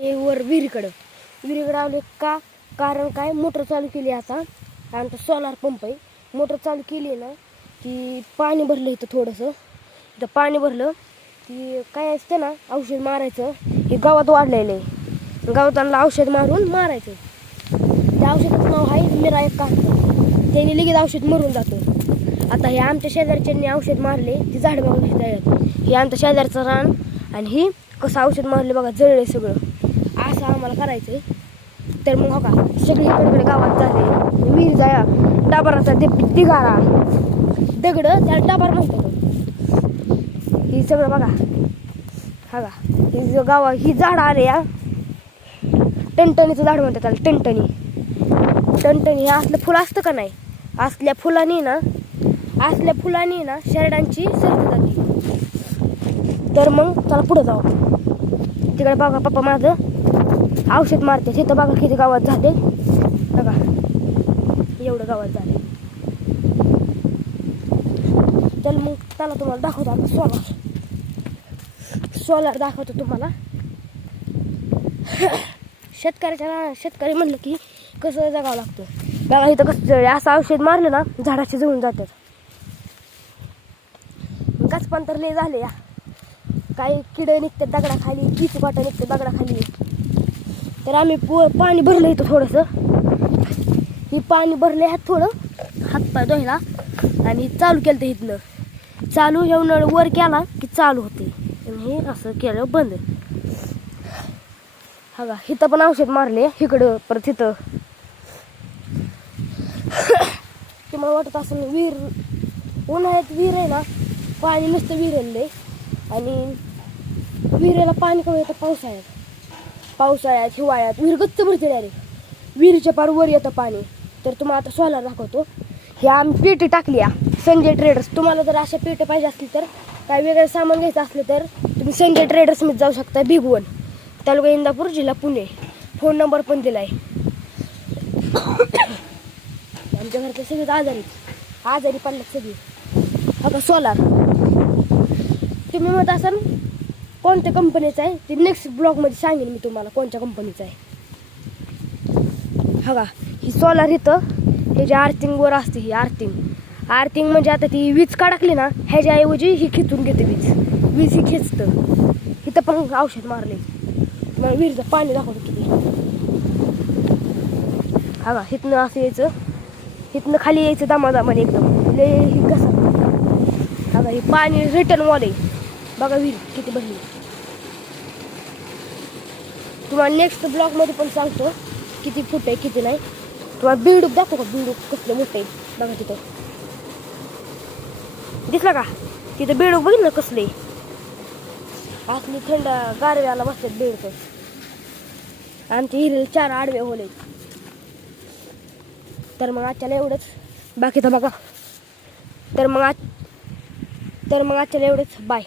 हे वर विहिरीकडं आले का, कारण काय मोटर चालू केली आता. आमचा सोलार पंप आहे. मोटर चालू केली ना की पाणी भरलं इथं थोडंसं. इथं पाणी भरलं की काय असतं ना, औषध मारायचं. हे गावात वाढलेलं आहे. गावातांना औषध मारून मारायचं. त्या औषधाचं नाव आहे मिरा 71. त्यांनी लगेच औषध मरून जातं. आता हे आमच्या शेजारच्यांनी औषध मारले, ती झाड बघा कशी तळ्यात. हे आमच्या शेजारचं रान आणि ही कसं औषध मारले बघा, जळले सगळं. असं आम्हाला करायचं. तर मग हो का, सगळे इकडे गावात झाले. विहीर जाया डाबराचा दिगारा दगड त्याला डाबर म्हणतात. ही सगळं बघा. हा का, ही गावा ही झाड आले या टणटणीचं झाड म्हणतात त्याला. टणटणी हे असलं फुलं असतं का नाही, असल्या फुलांनी ना शरडांची सर्दी जाते. तर मग त्याला पुढं जाऊ. तिकडे बघा पप्पा माझं औषध मारते. तिथं बघा किती गावात झाले बघा, एवढं गावात झाले. तर मग त्याला तुम्हाला दाखवतो आता सोलार दाखवतो तुम्हाला. शेतकरी म्हणलं की कसं जगावं लागतं बघा. इथं कसं असं औषध मारलं ना, झाडाचे जळून जातात. गचपान तर लय झाले या. काही किडे निघतात दगडाखाली, किचपाटा निघतात दगडाखाली. तर आम्ही पाणी भरलं इथं थोडंसं. ही पाणी भरले ह्यात थोडं हातपाय धुवायला आणि चालू केलं. तर इथनं चालू हे नळ वर केला की चालू होते आणि हे असं केलं बंद. हा का, इथं पण औषध मारले इकडं. परत इथं तुम्हाला वाटत असं विहीर उन्हाळ्यात विहीर आहे ना, पाणी नुसतं विहिरेलं. आणि विहिरीला पाणी कमी येतं पावसाळ्यात हिवाळ्यात. विहीर गच्च भरते डायरेक्ट. विहिरीच्या पार वर येतं पाणी. तर तुम्हाला आता सोलार दाखवतो. हे आम्ही पेटी टाकली या संजय ट्रेडर्स. तुम्हाला जर अशा पेटी पाहिजे असली, तर काय वेगळं सामान घ्यायचं असलं तर तुम्ही संजय ट्रेडर्समध्ये जाऊ शकता. भिगवण तालुका इंदापूर, जिल्हा पुणे. फोन नंबर पण दिला आहे. आमच्या घरचे सगळेच आजारी पडल्यात सगळे. आता सोलार तुम्ही म्हणत असाल कोणत्या कंपनीचं आहे, ते नेक्स्ट ब्लॉगमध्ये सांगेन मी तुम्हाला कोणत्या कंपनीचं आहे. हा का, ही सोलार इथं ह्याच्या आर्थिंगवर असते. ही आर्थिंग म्हणजे आता ती वीज काढली ना, ह्याच्याऐवजी ही खिचून घेते वीज ही खेचतं. इथं पण औषध मारले. मला विहिरीचं पाणी दाखवतं किती. हा का, इथनं असं यायचं, इथनं खाली यायचं दामादामाने एकदम लय ही कसं. हा का, हे पाणी रिटर्न वॉल आहे बघा. विहीर किती भरली. तुम्हाला नेक्स्ट ब्लॉगमध्ये पण सांगतो किती फूट आहे किती नाही. तुम्हाला बिल्डूक दाखवू का, बिल्डूक कसलं मोठं आहे बघा. तिथं दिसला का, तिथं बिल्डूक बघितलं कसले. असली थंड गारव्याला बसतात बिल्डूक. आमच्या हिरीला 4 आडवे होले. तर मग आजच्याला एवढंच. बाकी तर बघा. तर मग आजच्याला एवढंच. बाय.